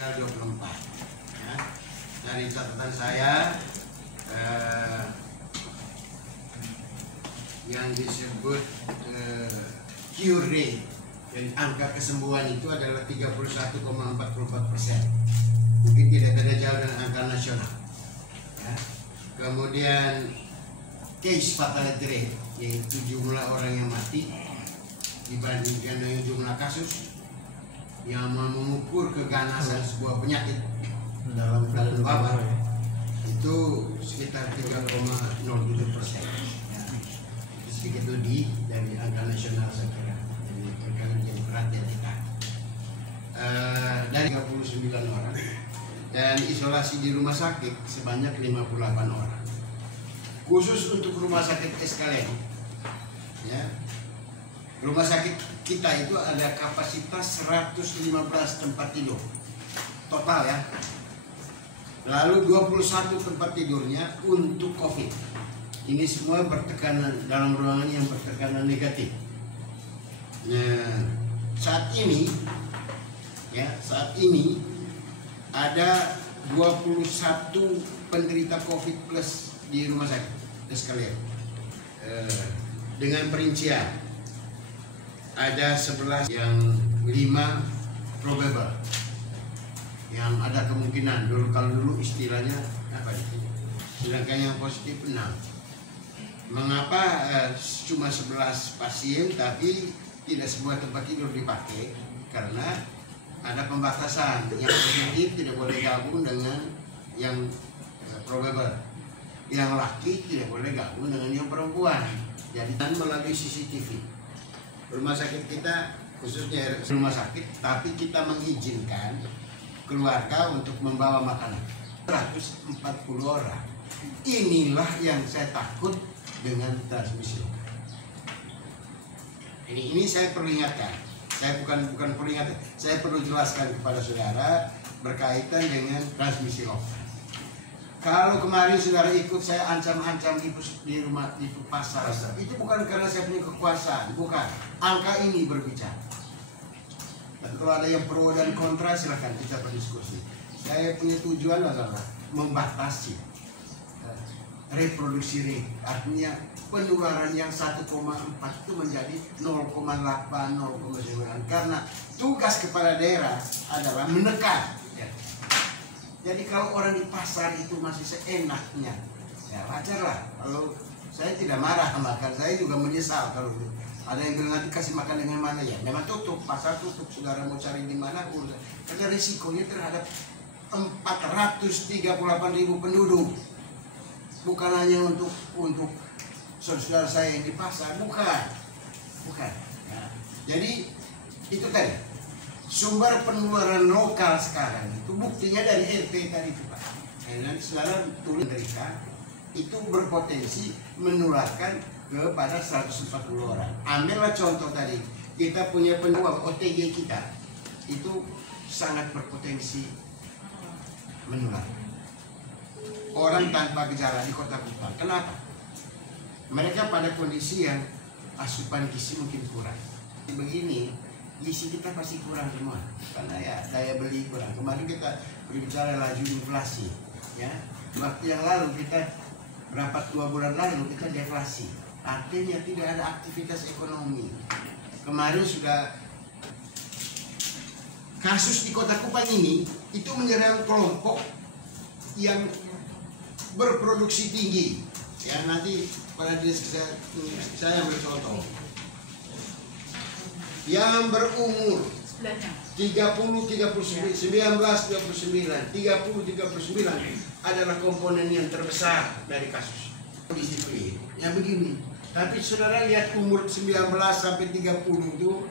tinggal 24. Ya. Dari catatan saya yang disebut cure rate dan angka kesembuhan itu adalah 31,44%. Mungkin tidak beda jauh dengan angka nasional. Ya. Kemudian case fatality rate, yaitu jumlah orang yang mati dibandingkan dengan jumlah kasus, yang mengukur keganasan sebuah penyakit dalam keadaan wabah itu sekitar 3,07%. Ya. Sedikit lebih dari angka nasional saya kira. Jadi perkara yang perhatian kita. Dari 39 orang dan isolasi di rumah sakit sebanyak 58 orang. Khusus untuk rumah sakit SKLN, ya, rumah sakit kita itu ada kapasitas 115 tempat tidur total, ya. Lalu 21 tempat tidurnya untuk COVID. Ini semua bertekanan dalam ruangan yang bertekanan negatif. Nah, saat ini ada 21 penderita COVID plus di rumah sakit sekalian. Dengan perincian ada 11 yang 5 probable, yang ada kemungkinan kalau dulu istilahnya apa itu, sedangkan yang positif 6. Mengapa cuma 11 pasien tapi tidak semua tempat tidur dipakai? Karena ada pembatasan, yang positif tidak boleh gabung dengan yang probable, yang laki tidak boleh gabung dengan yang perempuan. Jadi dan melalui CCTV rumah sakit kita, khususnya rumah sakit, tapi kita mengizinkan keluarga untuk membawa makanan 140 orang. Inilah yang saya takut dengan transmisi. Ini saya perlu ingatkan. Saya bukan peringatkan. Saya perlu jelaskan kepada saudara berkaitan dengan transmisi lokal. Kalau kemarin saudara ikut saya ancam-ancam di rumah di pasar, itu bukan karena saya punya kekuasaan, bukan. Angka ini berbicara. Dan kalau ada yang pro dan kontra silakan kita berdiskusi. Saya punya tujuan adalah membatasi reproduksi rate, artinya penularan yang 1,4 itu menjadi 0,8, 0,9, karena tugas kepala daerah adalah menekan. Jadi kalau orang di pasar itu masih seenaknya, ya wajarlah. Kalau saya tidak marah, makan saya juga menyesal kalau ada yang bilang nanti kasih makan dengan mana, ya memang tutup, pasar tutup, saudara mau cari di mana udah. Karena risikonya terhadap 438.000 penduduk, bukan hanya untuk saudara saya yang di pasar, bukan. Ya. Jadi itu tadi sumber penularan lokal sekarang itu buktinya dari RT tadi itu, Pak. Dan saudara tulis mereka itu berpotensi menularkan kepada 140 orang. Ambillah contoh tadi, kita punya penularan OTG kita itu sangat berpotensi menular. Orang tanpa gejala di Kota Kupang. Kenapa? Mereka pada kondisi yang asupan gizi mungkin kurang. Begini, gizi kita pasti kurang semua, karena ya daya beli kurang. Kemarin kita berbicara laju inflasi, ya. Waktu yang lalu kita 2 bulan lalu kita deflasi, artinya tidak ada aktivitas ekonomi. Kemarin sudah kasus di Kota Kupang ini itu menyerang kelompok yang berproduksi tinggi, ya. Nanti pada diri saya ambil contoh yang berumur 30, 39, 19, 29, 30, 39 adalah komponen yang terbesar dari kasus disiplin. Ya begini, tapi saudara lihat umur 19 sampai 30 itu,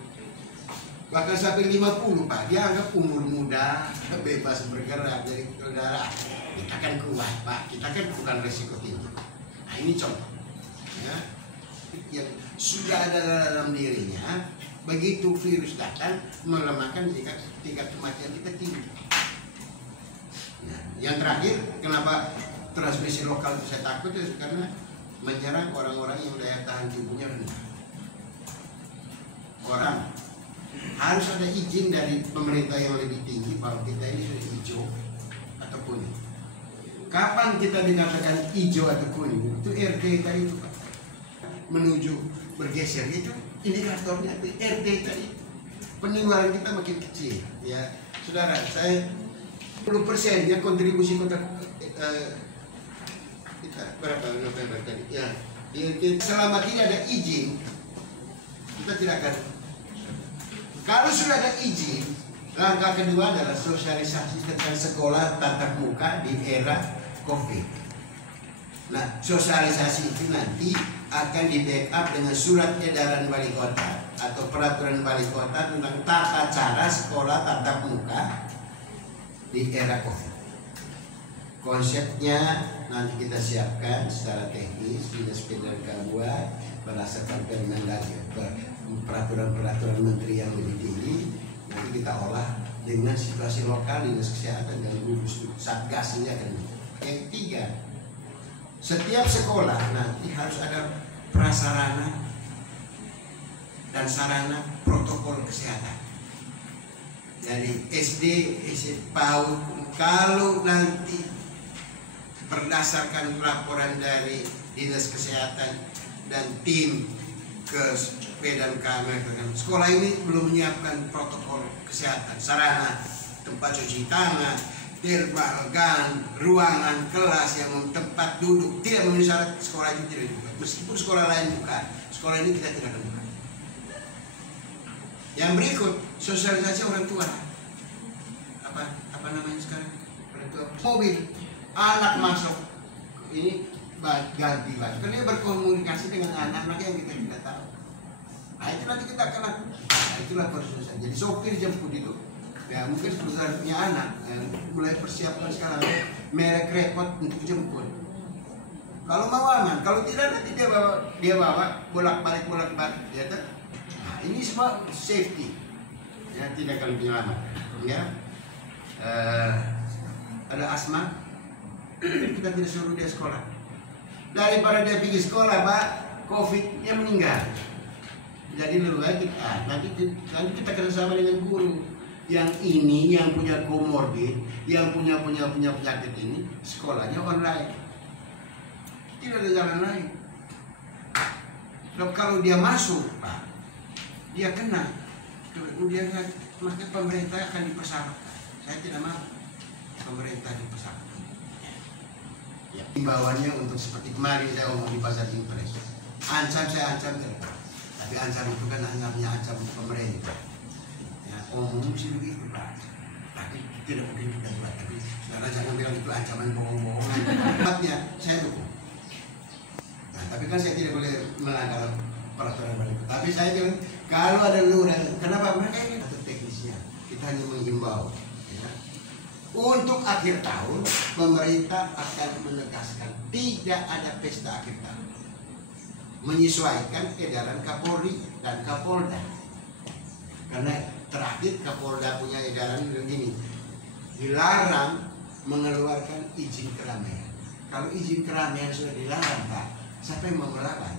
bahkan sampai 50, Pak, dia anggap umur muda, bebas bergerak. Jadi saudara, kita kan kuat, Pak, kita kan bukan resiko tinggi. Nah ini contoh, ya, yang sudah ada dalam dirinya. Begitu virus datang, melemahkan tingkat kematian kita tinggi. Nah, yang terakhir, kenapa transmisi lokal itu saya takut, itu karena menyerang orang-orang yang daya tahan tubuhnya rendah. Orang harus ada izin dari pemerintah yang lebih tinggi bahwa kita ini atau kuning. Kapan kita dikatakan hijau atau kuning? Itu RT tadi itu Pak. Menuju bergeser itu indikatornya itu RT tadi. Pengeluaran kita makin kecil. Ya, saudara, saya 10% ya kontribusi kota kita berapa November tadi? Ya, selama tidak ada izin kita tidak akan. Kalau sudah ada izin, langkah kedua adalah sosialisasi tentang sekolah tatap muka di era COVID. Nah, sosialisasi itu nanti akan di backup dengan surat edaran wali kota atau peraturan wali kota tentang tata cara sekolah tatap muka di era COVID. Konsepnya nanti kita siapkan secara teknis, dinas PDRK buat berdasarkan peraturan menteri yang lebih tinggi. Nanti kita olah dengan situasi lokal dinas kesehatan dan gugus satgasnya kan. Yang ketiga, setiap sekolah nanti harus ada prasarana dan sarana protokol kesehatan. Dari SD, PAUD, kalau nanti berdasarkan laporan dari dinas kesehatan dan tim ke dan kami, sekolah ini belum menyiapkan protokol kesehatan, sarana, tempat cuci tangan, thermal gun, ruangan kelas yang tempat duduk tidak memenuhi syarat, sekolah itu tidak dibuka. Meskipun sekolah lain buka, sekolah ini kita tidak akan buka. Yang berikut, sosialisasi orang tua. Apa namanya sekarang? Orang tua mobil, anak masuk ini ganti baju. Karena dia berkomunikasi dengan anak-anak yang kita tidak tahu. Nah itu nanti kita akan lakukan. Nah, itulah proses. Jadi sopir jemput itu. Ya mungkin perusahaan punya anak mulai persiapkan sekarang merek repot untuk jemput. Kalau mau aman, kalau tidak nanti dia bawa bolak-balik ya kan? Nah, ini semua safety. Ya tidak akan penyelamat. Ya. Ada asma, kita tidak suruh dia sekolah. Daripada dia pergi sekolah, Pak, COVID-nya meninggal. Jadi lebih baik nanti kita kerjasama dengan guru. Yang ini yang punya komorbid, yang punya penyakit ini, sekolahnya online. Tidak ada jalan lain. Kalau dia masuk, Pak, dia kena. Kemudian maka pemerintah akan dipersalahan. Saya tidak mau pemerintah dipersalahan. Ya. Himbauannya untuk seperti kemarin saya ngomong di pasar impres. Saya ancam tidak. Tapi ancam itu kan hanya ancam pemerintah. Ya, omong sih begitu Pak. Tapi tidak mungkin kita buat. Tapi saudara jangan bilang itu ancaman bohong-bohongan. Tempatnya saya dukung. Nah, tapi kan saya tidak boleh melanggar peraturan balik. Tapi saya bilang kalau ada lurah, kenapa mereka ini atau teknisnya? Kita hanya menghimbau. Ya. Untuk akhir tahun, pemerintah akan menegaskan tidak ada pesta akhir tahun. Menyesuaikan edaran Kapolri dan Kapolda. Karena terakhir Kapolda punya edaran begini, dilarang mengeluarkan izin keramaian. Kalau izin keramaian sudah dilarang Pak, siapa yang mau melawan?